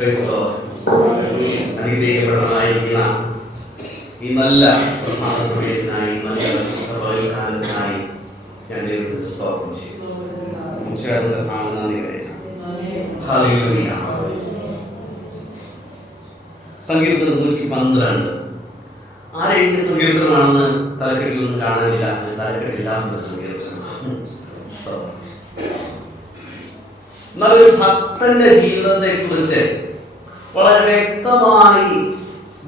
അനുഗ്രഹിക്കപ്പെട്ടതായിരിക്കുന്ന ഈ നല്ല പ്രഭാത സമയത്തിനായി, നല്ല കാലത്തിനായി ഞാൻ ദൈവത്തിന് സ്തോത്രം ചെയ്യുന്നു. സങ്കീർത്തനം 112 ആരെഴുതിയ സങ്കീർത്തനമാണെന്ന് തലക്കെട്ടിലൊന്നും കാണാനില്ല. തലക്കെട്ടില്ലാത്ത സങ്കീർത്തനമാണ്. നല്ലൊരു ഭക്തന്റെ ജീവിതത്തെ കുറിച്ച് വളരെ വ്യക്തമായി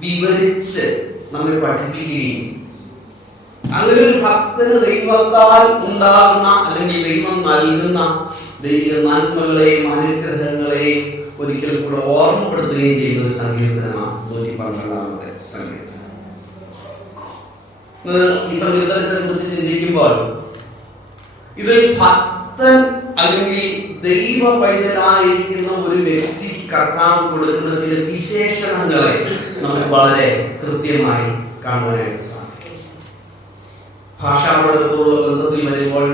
വിവരിച്ച് നമ്മെ പഠിപ്പിക്കുകയും അങ്ങനെ ഒരു ഭക്തന് ദൈവത്താൽ ഉണ്ടാകുന്ന അല്ലെങ്കിൽ ദൈവം നൽകുന്ന ദൈവ നന്മകളെയും അനുഗ്രഹങ്ങളെയും ഒരിക്കൽ കൂടെ ഓർമ്മപ്പെടുത്തുകയും ചെയ്യുന്ന ഒരു സങ്കീർത്തനമാണ് 112 സങ്കീർത്തനം. ഈ സങ്കീർത്തനത്തെ കുറിച്ച് ചിന്തിക്കുമ്പോൾ ഇതിൽ ഭക്തൻ അല്ലെങ്കിൽ ദൈവ പൈതലായിരിക്കുന്ന ഒരു വ്യക്തി കർത്താവ് കൊടുക്കുന്ന ചില വിശേഷണങ്ങളെ നമുക്ക് വളരെ കൃത്യമായി കാണുവാനായിട്ട് സാധിക്കും. ഭാഷാപഠനത്തോടുള്ള ബന്ധത്തിൽ വരുമ്പോൾ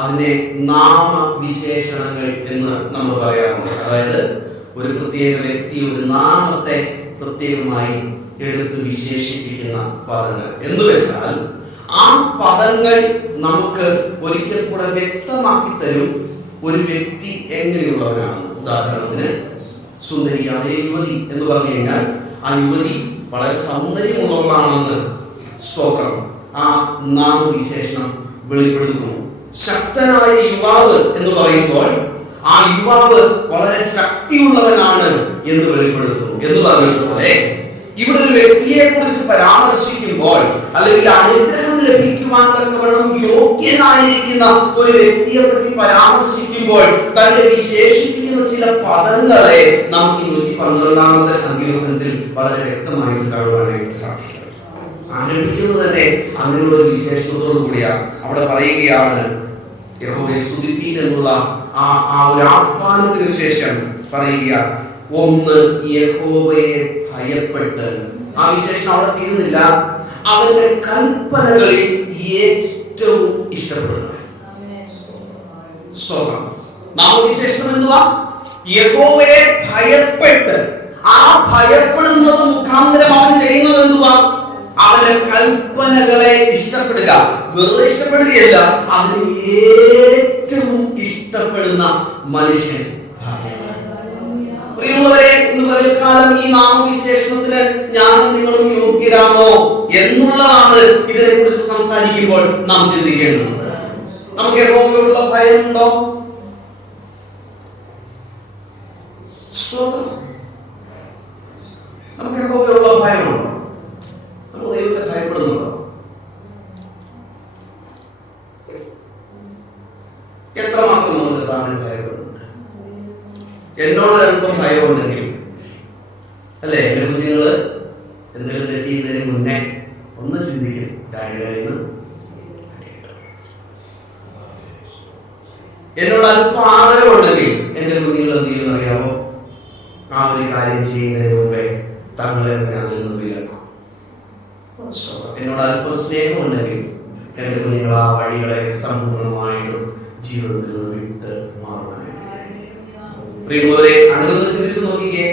അതിനെ നാമവിശേഷണങ്ങൾ എന്ന് നമ്മൾ പറയാറുണ്ട്. അതായത് ഒരു പ്രത്യേക വ്യക്തി ഒരു നാമത്തെ പ്രത്യേകമായി എടുത്ത് വിശേഷിപ്പിക്കുന്ന പദങ്ങൾ എന്ന് വെച്ചാൽ ആ പദങ്ങൾ നമുക്ക് ഒരിക്കൽ കൂടെ വ്യക്തമാക്കി തരും ഒരു വ്യക്തി എങ്ങനെയുള്ളവരാണ്. ഉദാഹരണത്തിന് സുന്ദരിയായ യുവതി എന്ന് പറഞ്ഞു കഴിഞ്ഞാൽ ആ യുവതി വളരെ സൗന്ദര്യമുള്ളവളാണെന്ന് സ്തോത്രം ആ നാമവിശേഷണം വെളിപ്പെടുത്തുന്നു. ശക്തനായ യുവാവ് എന്ന് പറയുമ്പോൾ ആ യുവാവ് വളരെ ശക്തിയുള്ളവനാണ് എന്ന് വെളിപ്പെടുത്തുന്നു. എന്ന് പറഞ്ഞതുപോലെ ഇവിടെ ഒരു വ്യക്തിയെ കുറിച്ച് പരാമർശിക്കുമ്പോൾ അല്ലെങ്കിൽ അനുഗ്രഹം ലഭിക്കുവാൻ തക്കവണ്ണം യോഗ്യനായിരിക്കുന്ന ഒരു വ്യക്തിയെ പറ്റി പരാമർശിക്കുമ്പോൾ തന്നെ വിശേഷിപ്പിക്കുന്ന ചില പദങ്ങളെ നമുക്ക് 112 സങ്കീർത്തനത്തിൽ വളരെ വ്യക്തമായി കാണുവാനായിട്ട് സാധിക്കും. ആരംഭിക്കുന്നത് തന്നെ അങ്ങനെയുള്ള ഒരു വിശേഷത്തോടു കൂടിയാണ്. അവിടെ പറയുകയാണ് യഹോവയെ സ്തുതിപ്പീൻ എന്നുള്ള ആ ഒരു ആഹ്വാനത്തിന് ശേഷം പറയുക, ഒന്ന് യഹോവയെ ഭയപ്പെട്ട്. ആ വിശേഷണം അവിടെ തീരുന്നില്ല. അവന്റെ കൽപ്പനകളിൽ ഏറ്റവും ഇഷ്ടപ്പെടുന്നത് നാമവിശേഷണം എന്തുവാ? യഹോവയെ ഭയപ്പെട്ട്. ആ ഭയപ്പെടുന്നത് മുഖാന്തരം അവൻ ചെയ്യുന്നത് എന്തുവാ? അവന്റെ കൽപ്പനകളെ ഇഷ്ടപ്പെടുക. വെറുതെ ഇഷ്ടപ്പെടുകയല്ല, അതിന് ഏറ്റവും ഇഷ്ടപ്പെടുന്ന മനുഷ്യൻ. പ്രിയമുള്ളവരെ, ഇന്ന് പലകാലം ഈ നാമവിശേഷണത്തിന് ഞാനും നിങ്ങളും യോഗ്യരാണോ എന്നുള്ളതാണ് ഇതിനെ കുറിച്ച് സംസാരിക്കുമ്പോൾ നാം ചിന്തിക്കേണ്ടത്. നമുക്ക് യഹോവയോടുള്ള ഭയമുണ്ടോ? നമുക്ക് യഹോവയോടുള്ള ഭയമുണ്ടോ? നമ്മൾ ദൈവത്തെ ഭയപ്പെടുന്നുണ്ടോ? എത്രമാത്രം നമ്മൾ കർത്താവിനെ ഭയപ്പെടുന്നുണ്ട്? എന്നോട് അല്പം ഭയമുണ്ടെങ്കിൽ അല്ലെ, എന്റെ കുഞ്ഞുങ്ങള് എന്തെങ്കിലും തെറ്റ് ചെയ്യുന്നതിന് മുന്നേ ഒന്ന് ചിന്തിക്കും, എന്നോട് അല്പം ആദരവുണ്ടെങ്കിൽ എന്റെ കുഞ്ഞുങ്ങൾ എന്ത് ചെയ്യുമെന്ന് അറിയാമോ? ആ ഒരു കാര്യം ചെയ്യുന്നതിന് മുമ്പേ തങ്ങളെ അതിൽ നിന്ന് വിലക്കും. എന്നോട് അല്പം സ്നേഹമുണ്ടെങ്കിൽ എന്റെ കുഞ്ഞുങ്ങൾ ആ വഴികളെ സമ്പൂർണ്ണമായിട്ടും ജീവിതത്തിൽ നിന്ന് വിട്ട് മാറുവാനായിട്ട്. പ്രിയമുള്ളവരെ, അങ്ങനെ ഒന്ന് ചിന്തിച്ചു നോക്കിക്കേ.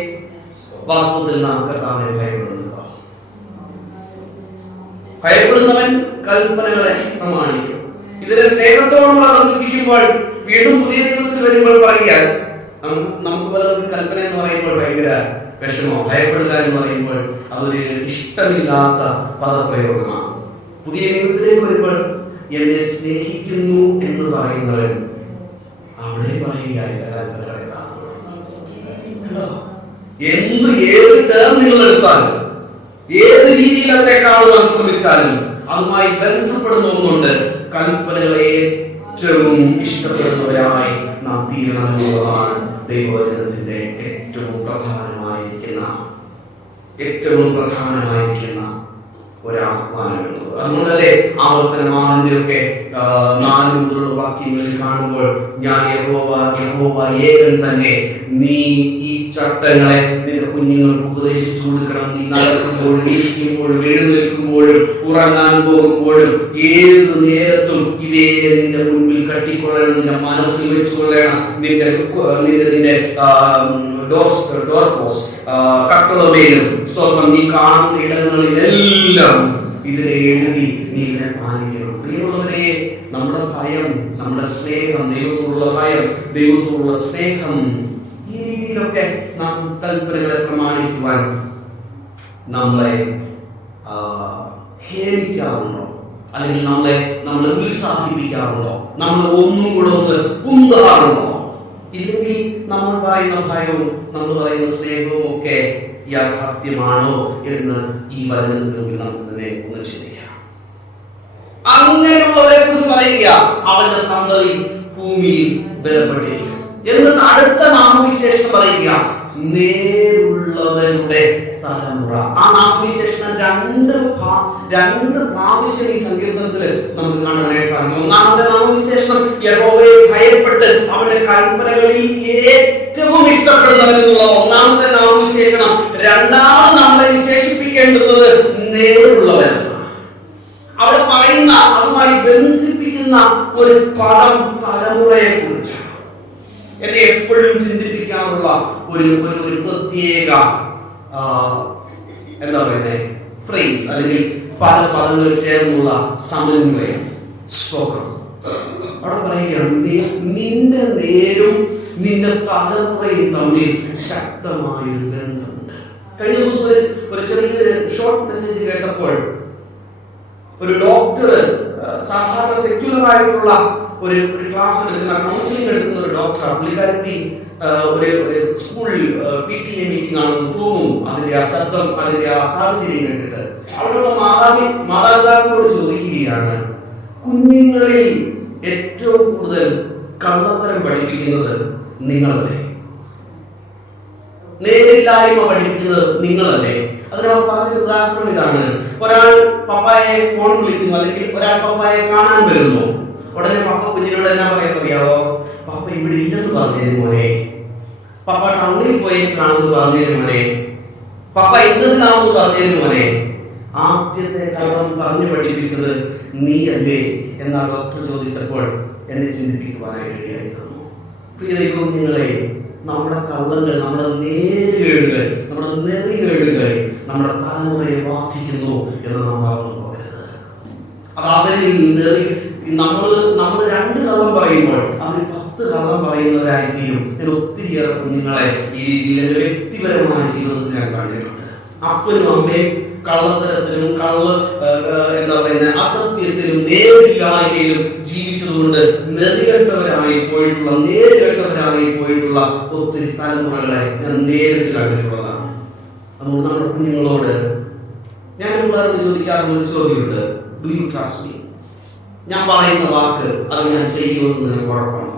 വാസ്തവത്തിൽ നാം കർത്താവിനെ ഭയപ്പെടുന്നുണ്ടോ? ഭയപ്പെടുന്നവൻ കൽപ്പനകളെ പ്രമാണിക്കും. ഇതിനെ സ്നേഹത്തോടുള്ള ബന്ധിപ്പിക്കുമ്പോൾ വീണ്ടും പുതിയ നിയമത്തിൽ വരുമ്പോൾ പറയാൻ നമുക്ക് പലർക്കും കൽപ്പന എന്ന് പറയുമ്പോൾ ഭയങ്കര വിഷമോ, ഭയപ്പെടുക എന്ന് പറയുമ്പോൾ അതൊരു ഇഷ്ടമില്ലാത്ത പദപ്രയോഗമാണ്. പുതിയ നിയമത്തിലേക്ക് വരുമ്പോൾ എന്നെ സ്നേഹിക്കുന്നു എന്ന് പറയുന്നവൻ അവിടെ പറയുകയായില്ല. ഏത് ടേം നിങ്ങൾ എടുത്താലും ഏത് രീതിയിൽ അതിനെ കാണുവാൻ ശ്രമിച്ചാലും അതുമായി ബന്ധപ്പെടുന്ന ഒന്നുണ്ട്. കൽപ്പനകളെ ഏറ്റവും ഇഷ്ടപ്പെടുന്നവരായി നാം തീരണം എന്നുള്ളതാണ് ദൈവവചനത്തിന്റെ ഏറ്റവും പ്രധാനമായിരിക്കുന്ന ഒരാഹ്വാനം. അതുകൊണ്ടല്ലേ ആവർത്തനമാണിന്റെയൊക്കെ 4 മുതലുള്ള വാക്യങ്ങളിൽ കാണുമ്പോൾ ഞാൻ യഹോവ ഏകൻ തന്നെ, നീ ഈ ചട്ടങ്ങളെ നിന്റെ കുഞ്ഞുങ്ങൾക്ക് ഉപദേശിച്ചു കൊടുക്കണം. നീ നടക്കുമ്പോഴും ഇരിക്കുമ്പോഴും എഴുന്നേൽക്കുമ്പോഴും ഉറങ്ങാൻ പോകുമ്പോഴും ഏത് നേരത്തും ഇവയെ നിന്റെ മുൻപിൽ കട്ടിക്കൊള്ളണം, നിന്റെ മനസ്സിൽ വെച്ചുകൊള്ളണം, നിന്റെ ഡോർ പോസ്റ്റ്, കട്ടളമേലും സ്തോത്രം നീ കാണുന്ന ഇടങ്ങളിലെല്ലാം ഇതിനെ എഴുതി നീ ഇതിനെ പാലിക്കണം. പ്രിയമുള്ളവരെ, നമ്മുടെ ഭയം, നമ്മുടെ സ്നേഹം, ദൈവത്തോടുള്ള ഭയം, ദൈവത്തോടുള്ള സ്നേഹം, ഈ രീതിയിലൊക്കെ നാം കൽപ്പനകളെ പ്രമാണിക്കുവാൻ നമ്മളെ ഹേമിക്കാറുണ്ടോ? അല്ലെങ്കിൽ നമ്മളെ ഉത്സാഹിപ്പിക്കാറുണ്ടോ? നമ്മൾ ഒന്നും കൂടെ ഒന്ന് ഉന്താറുണ്ടോ? ഇല്ലെങ്കിൽ നമ്മൾ പറയുന്ന ഭയവും നമ്മൾ പറയുന്ന സ്നേഹവും ഒക്കെ യാഥാർത്ഥ്യമാണോ എന്ന് ഈ വചനത്തിന് മുമ്പിൽ നമുക്ക് തന്നെ ഒന്ന് ചിന്തിക്കാം. അങ്ങനെയുള്ളവരെ കുറിച്ച് പറയുക, അവന്റെ സന്തതി ഭൂമിയിൽ ബലപ്പെട്ടിരിക്കും. എന്നിട്ട് അടുത്ത നാമവിശേഷണം പറയുക, നേരുള്ളവരുടെ തലമുറ. ആ നാമവിശേഷണം രണ്ട് പ്രാവശ്യം ഈ സങ്കീർത്തനത്തിൽ നമുക്ക് കാണാനായിട്ട് സാധിക്കും. ഒന്നാമത്തെ നാമവിശേഷണം യഹോവയെ ഭയപ്പെട്ട് അവന്റെ കൽപ്പനകളിൽ ഏറ്റവും ഇഷ്ടപ്പെടുന്നവരെന്നുള്ള ഒന്നാമത്തെ നാമവിശേഷണം. രണ്ടാമത് നമ്മളെ വിശേഷിപ്പിക്കേണ്ടത് നേരുള്ളവരാണ്. അവിടെ പറയുന്ന അതുമായി ബന്ധിപ്പിക്കുന്ന ഒരു പദം തലമുറയെ കുറിച്ചാണ്. എന്നെ എപ്പോഴും ചിന്തിപ്പിക്കാനുള്ള ഒരു പ്രത്യേക എന്താ പറയുന്നത് ഫ്രേസ്, അല്ലെങ്കിൽ പല പദങ്ങൾ ചേർന്നുള്ള സമന്വയം, സ്തോത്രം. അവിടെ പറയുകയാണ്, നിന്റെ നേരും നിന്റെ തലമുറയും തമ്മിൽ ശക്തമായൊരു ബന്ധമുണ്ട്. കഴിഞ്ഞ ദിവസം ഒരു ചെറിയൊരു ഷോർട്ട് മെസ്സേജ് കേട്ടപ്പോൾ ഒരു ഡോക്ടർ, സാധാരണ സെക്യുലർ ആയിട്ടുള്ള ഒരു ക്ലാസ് എടുക്കുന്ന, കൗൺസിലിംഗ് എടുക്കുന്ന ഒരു ഡോക്ടർ, പുള്ളിക്കാരത്തി ഒരു സ്കൂൾ PTA മീറ്റിംഗ് ആണെന്ന് തോന്നുന്നു. അതിന്റെ ആ ശബ്ദം, അതിന്റെ ആ സാഹചര്യം കണ്ടിട്ട് അവിടെയുള്ള മാതാപിതാക്കളോട് ചോദിക്കുകയാണ്, കുഞ്ഞുങ്ങളിൽ ഏറ്റവും കൂടുതൽ കള്ളത്തരം പഠിപ്പിക്കുന്നത് നിങ്ങളല്ലേ? നേരില്ലായ്മ പഠിപ്പിക്കുന്നത് നിങ്ങളല്ലേ? അതിന് അവർ പറഞ്ഞ ഉദാഹരണം ഇതാണ്. ഒരാൾ പപ്പായെ ഫോൺ വിളിക്കുന്നു, അല്ലെങ്കിൽ ഒരാൾ പപ്പായെ കാണാൻ വരുന്നു. ഉടനെ പപ്പ കുഞ്ഞിനോട് എന്നാ പറയുന്നത് അറിയാവോ? പപ്പ ഇവിടെ ഇല്ലെന്ന് പറഞ്ഞു മോനെ, പപ്പ ടൗണിൽ പോയി കാണുന്നു പറഞ്ഞു മോനെ, പപ്പ ഇന്നതിലാണെന്ന് പറഞ്ഞു മോനെ. ആദ്യത്തെ കള്ളം പറഞ്ഞു പഠിപ്പിച്ചത് നീ അല്ലേ എന്നാ ഡോക്ടർ ചോദിച്ചപ്പോൾ എന്നെ ചിന്തിപ്പിക്കുവാനായിട്ട് ഇടയായിരുന്നു. പ്രിയ കുഞ്ഞുങ്ങളെ, നമ്മുടെ കള്ളങ്ങൾ, നമ്മുടെ നേരുകേടുകൾ, നമ്മുടെ നെറികേടുകൾ നമ്മുടെ തലമുറയെ ബാധിക്കുന്നു എന്ന് നാം മറന്നു പോകരുത്. അത് അവരിൽ നമ്മൾ 2 കള്ളം പറയുമ്പോൾ അവർ 10 കള്ളം പറയുന്നവരായിരിക്കും. ഞാൻ ഒത്തിരിയേറെ കുഞ്ഞുങ്ങളെ ഈ രീതിയിൽ എൻ്റെ വ്യക്തിപരമായ ജീവിതത്തിൽ ഞാൻ കണ്ടിട്ടുണ്ട്. അപ്പനും അമ്മയും കള്ളത്തരത്തിലും എന്താ പറയുന്നത് അസത്യത്തിലും നേരില്ലായ്മയിലും ജീവിച്ചതുകൊണ്ട് നേരുകെട്ടവരായി പോയിട്ടുള്ള ഒത്തിരി തലമുറകളെ ഞാൻ നേരിട്ട് കണ്ടിട്ടുള്ളതാണ്. അതുകൊണ്ട് നമ്മുടെ കുഞ്ഞുങ്ങളോട് ഞാൻ ചോദിക്കാറുള്ള ഒരു ചോദ്യമുണ്ട്, ഡു യു ട്രസ്റ്റ് മീ? ഞാൻ പറയുന്ന വാക്ക് അത് ഞാൻ ചെയ്യുമെന്ന് നിനക്ക് ഉറപ്പാണോ?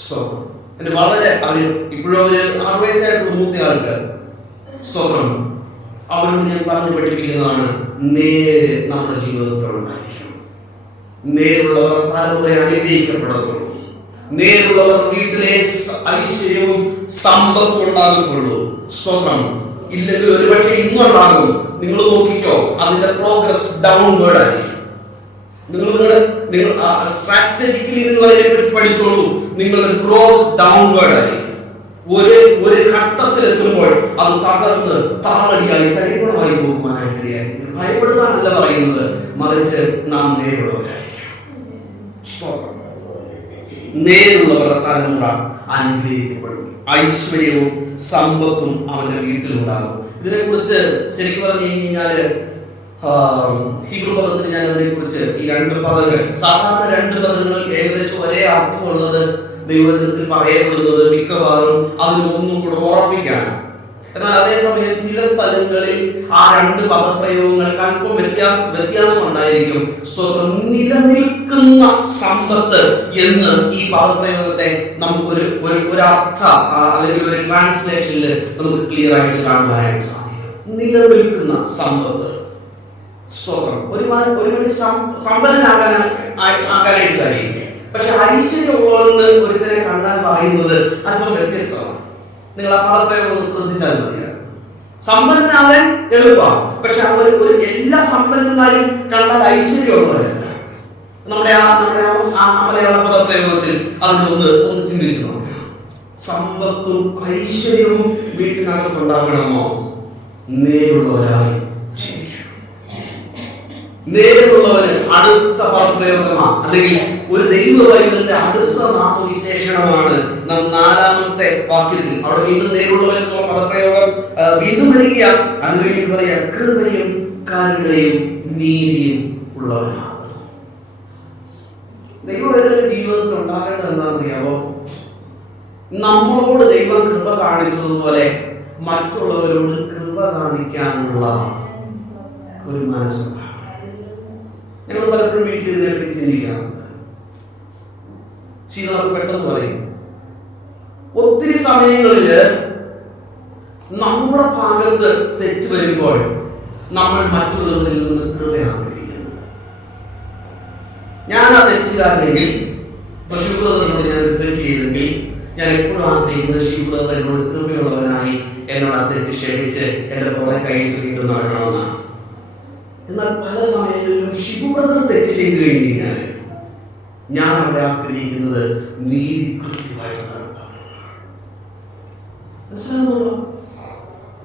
സ്തോത്രം. എന്റെ വളരെ ഇപ്പോഴും 6 വയസ്സായിട്ടുള്ള മൂത്ത ആൾക്ക് സ്തോത്രം, അവരോട് ഞാൻ പറഞ്ഞു പഠിപ്പിക്കുന്നതാണ്, നേര് നമ്മുടെ ജീവിതത്തിൽ ഉണ്ടായിരിക്കണം. നേരുള്ളവർ തലമുറയെ അനുഗ്രഹിക്കപ്പെടത്തുള്ളൂ. നേരുള്ളവർ വീട്ടിലെ ഐശ്വര്യവും സമ്പത്തും ഉണ്ടാകത്തുള്ളൂ. സ്തോത്രം. ഇല്ലെങ്കിൽ ഒരുപക്ഷെ ഇന്നുണ്ടാകും. നിങ്ങൾ നോക്കിക്കോ, അതിന്റെ പ്രോഗ്രസ് ഡൗൺവേർഡ് ആയിരിക്കും. നിങ്ങൾ സ്ട്രാറ്റജിക്കലി നിങ്ങൾ അതിനെപ്പറ്റി പഠിച്ചോളൂ. നിങ്ങളുടെ ഗ്രോത്ത് ഡൗൺവേർഡ് ആയിരിക്കും. ഒരു ഘട്ടത്തിൽ എത്തുമ്പോൾ അത് തകർന്ന് താളടിയായി തരിപ്പണമായി പോകുവാനായിട്ട് ഭയപ്പെടുത്താനല്ല പറയുന്നത്, മറിച്ച് നാം നേരുള്ളവരായിരിക്കും. നേരുള്ളവരുടെ തലമുറ അനുഗ്രഹിക്കപ്പെടും. ഐശ്വര്യവും സമ്പത്തും അവന്റെ വീട്ടിലുണ്ടാകും. ഇതിനെക്കുറിച്ച് ശരിക്കും പറഞ്ഞു കഴിഞ്ഞാല് ഹീബ്രു പദത്തിൽ ഞാൻ അതിനെക്കുറിച്ച് ഈ 2 പദങ്ങൾ, സാധാരണ 2 പദങ്ങൾ ഏകദേശം ഒരേ അർത്ഥമുള്ളത് ദൈവത്തിൽ പറയപ്പെടുന്നത് മിക്കവാറും അതിന് ഒന്നും കൂടെ ഉറപ്പിക്കാണ്. എന്നാൽ അതേസമയം ചില സ്ഥലങ്ങളിൽ ആ 2 പദപ്രയോഗങ്ങൾക്ക് അല്പം വ്യത്യാസം ഉണ്ടായിരിക്കും. സ്വന്തം നിലനിൽക്കുന്ന സമ്പത്ത് എന്ന് ഈ പദപ്രയോഗത്തെ നമുക്കൊരു അർത്ഥ അല്ലെങ്കിൽ ഒരു ട്രാൻസ്ലേഷനിൽ നമുക്ക് ക്ലിയർ ആയിട്ട് കാണുവാനായിട്ട് സാധിക്കും. നിലനിൽക്കുന്ന സമ്പത്ത്, സ്വന്തം ഒരു സമ്പന്നനാകാനായിട്ട് കഴിയും. പക്ഷെ ഐശ്വര്യമുള്ളതെന്ന് ഒരുത്തരെ കണ്ടാൽ പറയുന്നത് അല്പം വ്യത്യസ്തമാണ്. നിങ്ങൾ ആ പദപ്രയോഗം ഒന്ന് ശ്രദ്ധിച്ചാൽ മതി. സമ്പന്നനാകാൻ എളുപ്പമാണ്, പക്ഷെ ഒരു എല്ലാ സമ്പന്നന്മാരും കണ്ടാൽ ഐശ്വര്യമുള്ളവരല്ല. നമ്മുടെ മലയാള പദപ്രയോഗത്തിൽ അതിനൊന്ന് ചിന്തിച്ചു നോക്കാം. സമ്പത്തും ഐശ്വര്യവും വീട്ടിനകത്തുണ്ടാകണമോ? നേരുള്ളവരായി ജീവിക്കണം. നേരുള്ളവന് അടുത്ത പദപ്രയോഗമാണ്, അല്ലെങ്കിൽ ഒരു ദൈവവൈദ്യന്റെ അടുത്ത നാമവിശേഷണമാണ് നാം 4-ാമത്തെ വാക്യത്തിൽ. അവിടെ വീണ്ടും നേരുള്ളവൻ എന്നുള്ള പദപ്രയോഗം വീണ്ടും വരിക. അതിനുവേണ്ടി പറയാ, കൃപയും കരുണയും നീതിയും ഉള്ളവനാണ്. ദൈവവൈദ്യന്റെ ജീവിതത്തിൽ ഉണ്ടാകേണ്ടത് എന്താണെന്നറിയാമോ? നമ്മളോട് ദൈവം കൃപ കാണിച്ചതുപോലെ മറ്റുള്ളവരോട് കൃപ കാണിക്കാനുള്ള ഒരു മനസ്സുണ്ടാകും. ഞങ്ങൾ പലപ്പോഴും വീട്ടിൽ ഇതിനെപ്പറ്റി ചിന്തിക്കാം. ചിലർ പെട്ടെന്ന് പറയും, ഒത്തിരി സമയങ്ങളില് നമ്മുടെ ഭാഗത്ത് തെറ്റ് വരുമ്പോൾ നമ്മൾ മറ്റുള്ളവരിൽ നിന്ന് കൃപ ആഗ്രഹിക്കുന്നു. ഞാൻ ആ തെറ്റുകാരനെങ്കിൽ, ശിവബ്രദറിനോട് ഞാൻ തെറ്റ് ചെയ്തെങ്കിൽ, ഞാൻ എപ്പോഴും ആഗ്രഹിക്കുന്നത് ശിവബ്രദർ എന്നോട് കൃപയുള്ളവനായി എന്നോട് ആ തെറ്റ് ക്ഷമിച്ച് എന്റെ തോളെ കൈയിട്ട് വീണ്ടും നടക്കണമെന്നാണ്. എന്നാൽ പല സമയങ്ങളിലും ശിവബ്രദർ തെറ്റ് ചെയ്തു കഴിഞ്ഞാൽ ഞാൻ അവിടെ ആഗ്രഹിക്കുന്നത് നീതി കൃത്യമായിട്ട് നടക്കണം.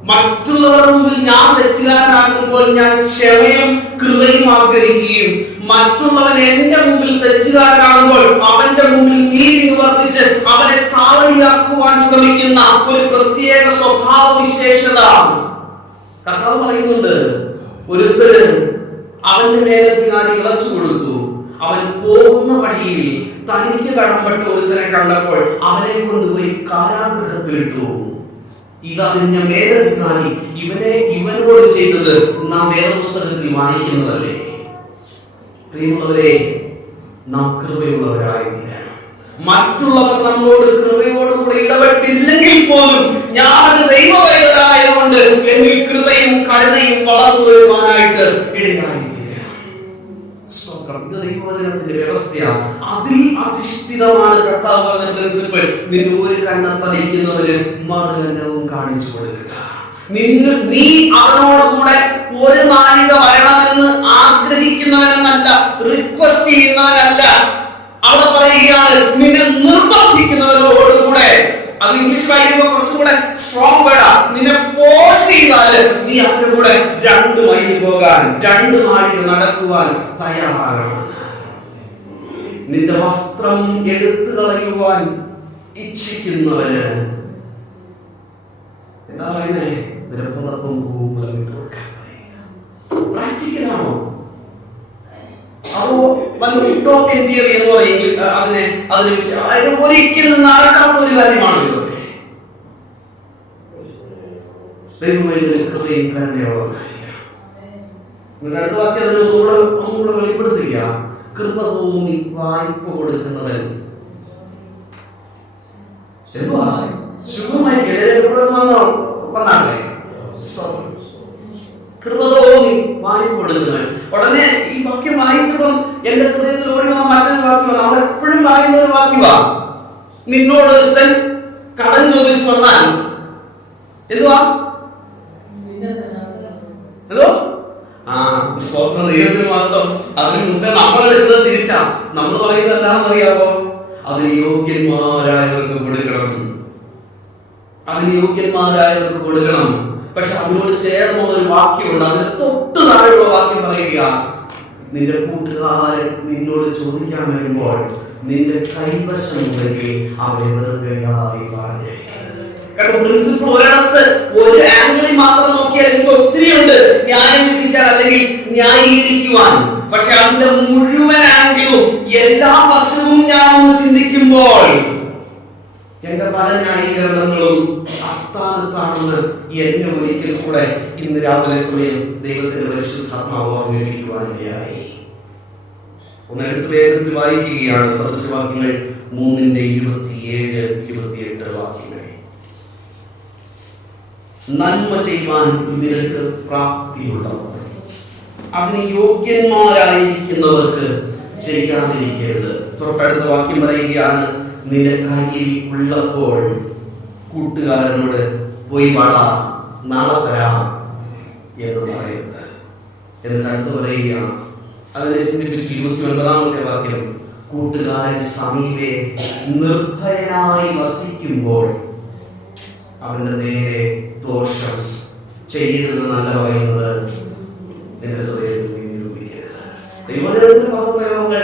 മറ്റുള്ളവരുടെ മുമ്പിൽ ഞാൻ തെറ്റുകാരനാകുമ്പോൾ ഞാൻ ക്ഷമയും കൃപയും ആഗ്രഹിക്കുകയും, മറ്റുള്ളവൻ എന്റെ മുമ്പിൽ തെറ്റുകാരനാകുമ്പോൾ അവന്റെ മുമ്പിൽ നീതി നിവർത്തിച്ച് അവനെ താവഴിയാക്കുവാൻ ശ്രമിക്കുന്ന ഒരു പ്രത്യേക സ്വഭാവ വിശേഷത കർത്താവ് പറയുന്നുണ്ട്. ഒരുത്തര് അവന്റെ മേലധികാരി ഇളച്ചു കൊടുത്തു. അവൻ പോകുന്ന വഴിയിൽ തനിക്ക് കടമ്പെട്ട ഒരുത്തനെ കണ്ടപ്പോൾ അവനെ കൊണ്ടുപോയി കാരാഗൃഹത്തിലിട്ടു. ഇതതിന്റെ മേലധികാരി ഇവനോട് ചെയ്തത് നാം വേദപുസ്തകത്തിൽ വായിക്കുന്നതല്ലേ? പ്രിയമുള്ളവരെ, നാം കൃപയുള്ളവരായിട്ടില്ല. മറ്റുള്ളവർ നമ്മളോട് കൃപയോടുകൂടി ഇടപെട്ടില്ലെങ്കിൽ പോലും ഞാനൊരു ദൈവവൈദ്യരായതുകൊണ്ട് എന്നിൽ കൃപയും കരുണയും വളർന്നു വരുവാനായിട്ട് ഇടയായിത്തീരാം. ഇത് ദൈവവചനത്തിന്റെ വ്യവസ്ഥയാണ്. അതിൽ അധിഷ്ഠിതമാണ് കർത്താവ് പറഞ്ഞ പ്രിൻസിപ്പിൾ. നിന്റെ ഒരു കണ്ണ് പതിക്കുന്നവര് മറുകണ്ണവും കാണിച്ചു കൊടുക്കുക. നീ അവനോടുകൂടെ ഒരു നാഴിക വരണമെന്ന് ആഗ്രഹിക്കുന്നവനെന്നല്ല, റിക്വസ്റ്റ് ചെയ്യുന്നവനല്ല. അവിടെ പറയുകയാണ്, നിന്നെ നിർബന്ധിക്കുന്നവരോടുകൂടെ. അത് ഇംഗ്ലീഷ് വായിക്കുമ്പോൾ കുറച്ചുകൂടെ സ്ട്രോങ് വേർഡാ. നിന്നെ ഫോഴ്സ് ചെയ്താല് നീ അവരുടെ കൂടെ 2 മൈൽ പോകാൻ, 2 നാഴിക നടക്കുവാൻ തയ്യാറാകണം. നിന്റെ വസ്ത്രം എടുത്തു കളയുവാൻ ഇച്ഛിക്കുന്നവന് എന്താ പറയുന്നേ? പ്രാക്ടിക്കലാണോ? അതോ യൂട്ടോപ്യൻ തിയറി എന്ന് പറയും അതിനെ ഒരിക്കലും നടക്കാത്ത ഒരു കാര്യമാണ് ഇതൊക്കെ. ദൈവവൈദ്യയും കരുണയുള്ളവനായിരിക്കുക. അടുത്ത വാക്യം അതിന് ഒന്നുകൂടെ വെളിപ്പെടുത്തുക. കൃപ തോന്നി വായ്പ കൊടുക്കുന്നവൻ സുഖമായി വന്നാലേ കൃപ തോന്നി വായ്പ കൊടുക്കുന്നവൻ. ഉടനെ ഈ വാക്യം വായിച്ചപ്പം എന്റെ ഹൃദയത്തിൽ ഓടി വന്ന മറ്റൊരു വാക്യമാണ്. അവൻ എപ്പോഴും വായിക്കുന്ന ഒരു വാക്യമാ. നിന്നോട് ഒരുത്തൻ കടം ചോദിച്ചു വന്നാൽ എന്തുവാ? എന്തോ സ്വപ്നം ദൈവത്തിന് മാത്രം. അതിന് മുമ്പേ നമ്മളെടുക്കുന്നത് തിരിച്ചാ. നമ്മൾ പറയുന്നത് എന്താണെന്ന് അറിയാമോ? അതിന് യോഗ്യന്മാരായവർക്ക് കൊടുക്കണം, അതിന് യോഗ്യന്മാരായവർക്ക് കൊടുക്കണം. പക്ഷെ അതിനോട് ചേർന്നുള്ള ഒരു വാക്യമുണ്ട്. അതിന് തൊട്ട് താഴെയുള്ള വാക്യം പറയുക, നിന്റെ കൂട്ടുകാരൻ നിന്നോട് ചോദിക്കാൻ വരുമ്പോൾ നിന്റെ കൈവശം ഉണ്ടെങ്കിൽ അവനെ വെറുകയായി പറഞ്ഞേക്കരുത്. കാരണം പ്രിൻസിപ്പിൾ ഒരിടത്ത് ഒരു ആംഗിളിൽ മാത്രം നോക്കിയാൽ എനിക്ക് ഒത്തിരി ഉണ്ട് ന്യായം വിധിക്കാൻ അല്ലെങ്കിൽ ന്യായീകരിക്കുവാൻ. പക്ഷെ അതിന്റെ മുഴുവൻ ആംഗിളും എല്ലാ വശവും ഞാൻ ഒന്ന് ചിന്തിക്കുമ്പോൾ എന്റെ പല ന്യായീകരണങ്ങളും അസ്ഥാനത്താണെന്ന് എന്നെ ഒരിക്കൽ കൂടെ ഇന്ന് രാവിലെ സമയം ദൈവത്തിന്റെ പരിശുദ്ധാത്മാവ് ഓർമ്മിപ്പിക്കുവാനിടയായി. ഒന്നെടുത്ത് വേഗത്തിൽ വായിക്കുകയാണ് സദൃശവാക്യങ്ങൾ 3:27-28 വാക്യങ്ങൾ. നന്മ ചെയ്യുവാൻ നിനക്ക് പ്രാപ്തിയുള്ളവർ അതിന് യോഗ്യന്മാരായിരിക്കുന്നവർക്ക് ചെയ്യാതിരിക്കരുത്. തൊട്ടടുത്ത വാക്യം പറയുകയാണ്, നിന്റെ കയ്യിൽ ഉള്ളപ്പോൾ കൂട്ടുകാരനോട് പോയി വാട, നാളെ തരാം എന്ന് പറയരുത്. എന്നിട്ട് അടുത്ത് പറയുകയാണ്, അതിനെ ചിന്തിപ്പിച്ചു 29-ാമത്തെ വാക്യം, കൂട്ടുകാരൻ സമീപെ നിർഭയനായി വസിക്കുമ്പോൾ അവന്റെ നേരെ ദോഷം ചെയ്യരുതെന്നല്ല പറയുന്നത്. നിന്റെ ഹൃദയത്തിൽ നീ നിരൂപിക്കരുത്. ദൈവജനത്തിന്റെ പദപ്രയോഗങ്ങൾ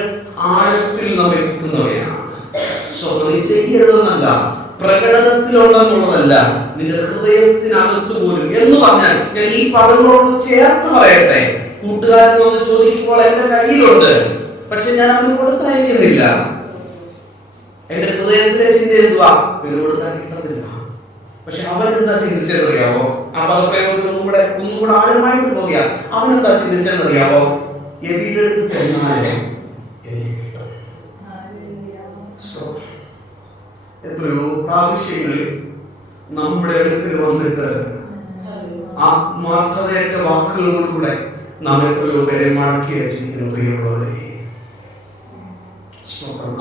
ആഴത്തിൽ നാം എത്തുന്നവയാണ്. നീ ചെയ്യരുതെന്നല്ല, പ്രകടനത്തിലുണ്ടെന്നുള്ളതല്ല, നിന്റെ ഹൃദയത്തിനകത്ത് പോലും എന്ന് പറഞ്ഞാൽ ഞാൻ ഈ പദങ്ങളോട് ചേർത്ത് പറയട്ടെ. കൂട്ടുകാരനോട് ചോദിക്കുമ്പോൾ എന്റെ കയ്യിലുണ്ട്, പക്ഷെ ഞാൻ അവന് കൊടുത്തയക്കുന്നില്ല. എന്റെ ഹൃദയത്തിലെ ചിന്ത എന്തുവാ? ഇവന് കൊടുത്താൽ കിട്ടത്തില്ല. പക്ഷെ അവൻ എന്താ ചിന്തിച്ചെന്നറിയാവോ? ആ പദപ്രയോഗത്തിൽ ഒന്നുകൂടെ ആഴമായിട്ട് പോകിയാൽ അവൻ എന്താ ചിന്തിച്ചെന്നറിയാവോ? എവിടെടുത്ത് ചെന്നാലേ എത്രയോ പ്രാവശ്യങ്ങളിൽ നമ്മുടെ അടുക്കൽ വന്നിട്ട് ആത്മാർത്ഥതയേറ്റ വാക്കുകളോടുകൂടെ നാം എത്രയോ പേരെ മടക്കി വെച്ചിരിക്കുന്നു. പ്രിയമുള്ളവരെ,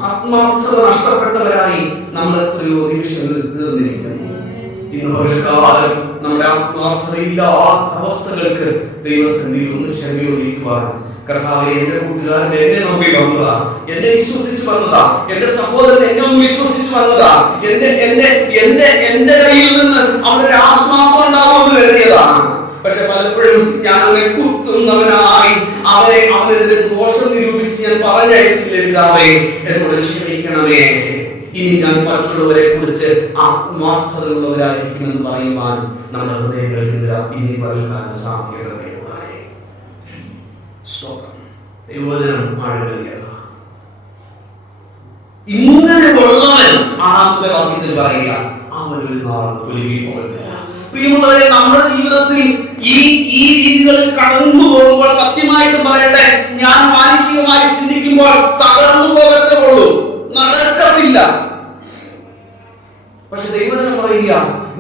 ആത്മാർത്ഥത നഷ്ടപ്പെട്ടവരായി നമ്മൾ എത്രയോ നിമിഷങ്ങളിൽ തീർന്നിരിക്കുന്നു. ഇന്ന് പകൽക്കാലം നമ്മുടെ ആത്മാർത്ഥതയില്ലാത്ത അവസ്ഥകൾക്ക് ദൈവസന്നിധിയിൽ ഒന്ന് ക്ഷമയോദിക്കുവാൻ, കർത്താവേ, എന്റെ കൂട്ടുകാരൻ എന്നെ നമ്പി വന്നതാ, എന്നെ വിശ്വസിച്ച് വന്നതാ, എന്റെ സഹോദരൻ എന്നെ ഒന്ന് വിശ്വസിച്ച് വന്നതാ, എന്റെ കയ്യിൽ നിന്ന് അവനൊരു ആശ്വാസം ഉണ്ടാകുമെന്ന് കരുതിയതാണ്. പക്ഷെ പലപ്പോഴും ഞാൻ അവനെ കുത്തുന്നവനായി അവനെതിരെ ദോഷം നിരൂപിച്ച് ഞാൻ പറഞ്ഞയച്ചില്ലേ. പിതാവേ, എന്നോട് ക്ഷമിക്കണമേ. ഇനി ഞാൻ മറ്റുള്ളവരെ കുറിച്ച് ആത്മാർത്ഥതയുള്ളവരായിരിക്കുമെന്ന് പറയുവാൻ നമ്മുടെ ഹൃദയങ്ങളിൽ ഇനി പറയാൻ സാധ്യതയുള്ളവരെ ദൈവവചനം ആഴമേറിയതാണ്. ഇങ്ങനെ ഉള്ളവൻ ആറാമത്തെ വാക്യത്തിൽ പറയുക, അവൻ ഒരു നാൾ കുലുങ്ങി പോകത്തില്ല. പ്രിയമുള്ളവരെ, നമ്മുടെ ജീവിതത്തിൽ ഈ രീതികളിൽ കടന്നു പോകുമ്പോൾ സത്യമായിട്ട് പറയട്ടെ, ഞാൻ മാനസികമായി ചിന്തിക്കുമ്പോൾ തകർന്നു പോകത്തേ ഉള്ളൂ, നടക്കത്തില്ല. പക്ഷെ ദൈവജനം പറയുക,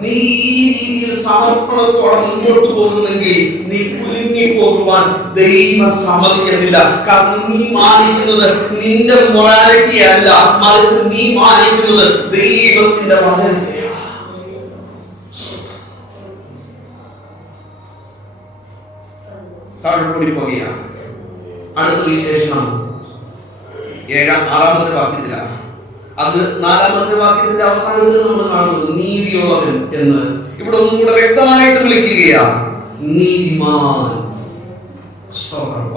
നീ ഈ രീതിയിൽ സമർപ്പണത്തോടെ മുൻപോട്ട് പോകുന്നെങ്കിൽ നീ കുലുങ്ങി പോകുവാൻ ദൈവം സമ്മതിക്കത്തില്ല. കാരണം നീ മാനിക്കുന്നത് നിന്റെ മൊറാലിറ്റി അല്ല, മറിച്ച് നീ മാനിക്കുന്നത് ദൈവത്തിന്റെ വചനത്തെയാണ്. താഴോട്ട് പോകുകയാണ്. അടുത്ത വിശേഷണം ആറാമത്തെ വാക്യത്തിലാണ്. അത് 4-ാമത്തെ വാക്യത്തിന്റെ അവസാനത്തിൽ നമ്മൾ കാണുന്നത് നീതിയുള്ളവൻ എന്ന് ഇവിടെ ഒന്നും കൂടെ വ്യക്തമായിട്ട് വിളിക്കുകയാണ്. നീതിമാൻ.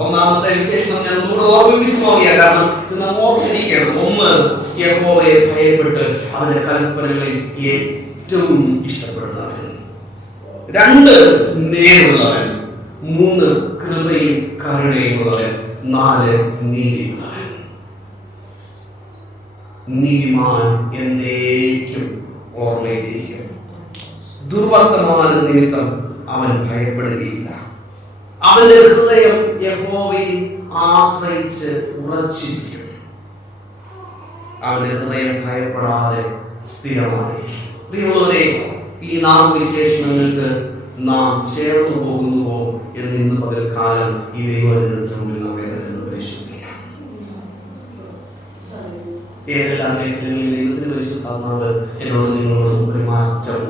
1-ാമത്തെ വിശേഷണം ഞാൻ ഒന്നുകൂടെ ഓർമ്മിപ്പിച്ചു പോവുകയാണ്. കാരണം ഇത് നാം ഓർത്തിരിക്കണം. 1, യഹോവയെ ഭയപ്പെട്ട് അവന്റെ കൽപ്പനകളിൽ ഏറ്റവും ഇഷ്ടപ്പെടുന്നവൻ. 2, നേരുള്ളവൻ. 3, കൃപയും കരുണയും ഉള്ളവൻ. 4, നീതിയുള്ളവൻ. നീതിമാൻ എന്നേക്കും ഓർമ്മയിലിരിക്കും. ദുർവർത്തമാന നിമിത്തം അവൻ ഭയപ്പെടുകയില്ല. അവന്റെ ഹൃദയം യഹോവയെ ആശ്രയിച്ച് ഉറച്ചിരിക്കും. അവന്റെ ഹൃദയം ഭയപ്പെടാതെ സ്ഥിരമായിരിക്കും. പ്രിയമുള്ളവരെ, ഈ 4 വിശേഷണങ്ങൾക്ക് നാം ചേർന്നു പോകുന്നുവോ എന്ന് ഇന്ന് പകൽക്കാലം ഈ ദൈവവചനത്തിന് മുമ്പിൽ നമ്മെ തന്നെ പരിശോധിക്കാം. ഏതെല്ലാം മേഖലകളിൽ ദൈവത്തിന്റെ പരിശുദ്ധാത്മാവ് എന്നോട് നിങ്ങളോട് ഒരു മാറ്റം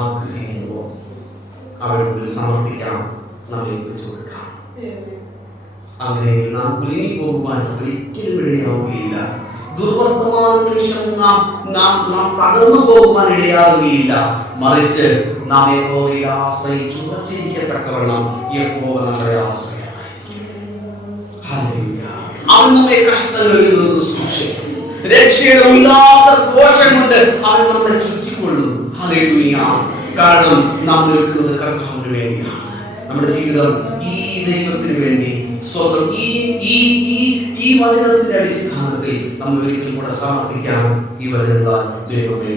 ആഗ്രഹിക്കുന്നുവോ അവരുടെ സമർപ്പിക്കാം, നമ്മെ ഏൽപ്പിച്ചു കൊടുക്കാം. അങ്ങനെ നാം കുലുങ്ങി പോകുവാൻ ഒരിക്കലും ഇടയാവുകയില്ല. ദുർവർത്തമാന നിമിഷം നാം തകർന്നു പോകുവാൻ ഇടയാവുകയില്ല. മറിച്ച് നാം യഹോവയെ ആശ്രയിച്ച് ഉറച്ചിരിക്കത്തക്കവണ്ണം യഹോവ നമ്മുടെ ആശ്രയമായിരിക്കും. ഹല്ലേലൂയ. അവൻ നമ്മെ കഷ്ടങ്ങളിൽ നിന്ന് സൂക്ഷിക്കും. രക്ഷയുടെ ഉല്ലാസ കോശം കൊണ്ട് അവൻ നമ്മളെ ചുറ്റിക്കൊള്ളും. ഹല്ലേലൂയ. കാരണം നാം നിൽക്കുന്നത് കർത്താവിന് വേണ്ടിയാണ്. നമ്മുടെ ജീവിതം ഈ ദൈവത്തിന് വേണ്ടി സ്വന്തം ഈ വചനത്തിന്റെ അടിസ്ഥാനത്തിൽ നമ്മൾ ഒരിക്കലും കൂടെ സമർപ്പിക്കാൻ ഈ വചനത്താൽ ദൈവമേ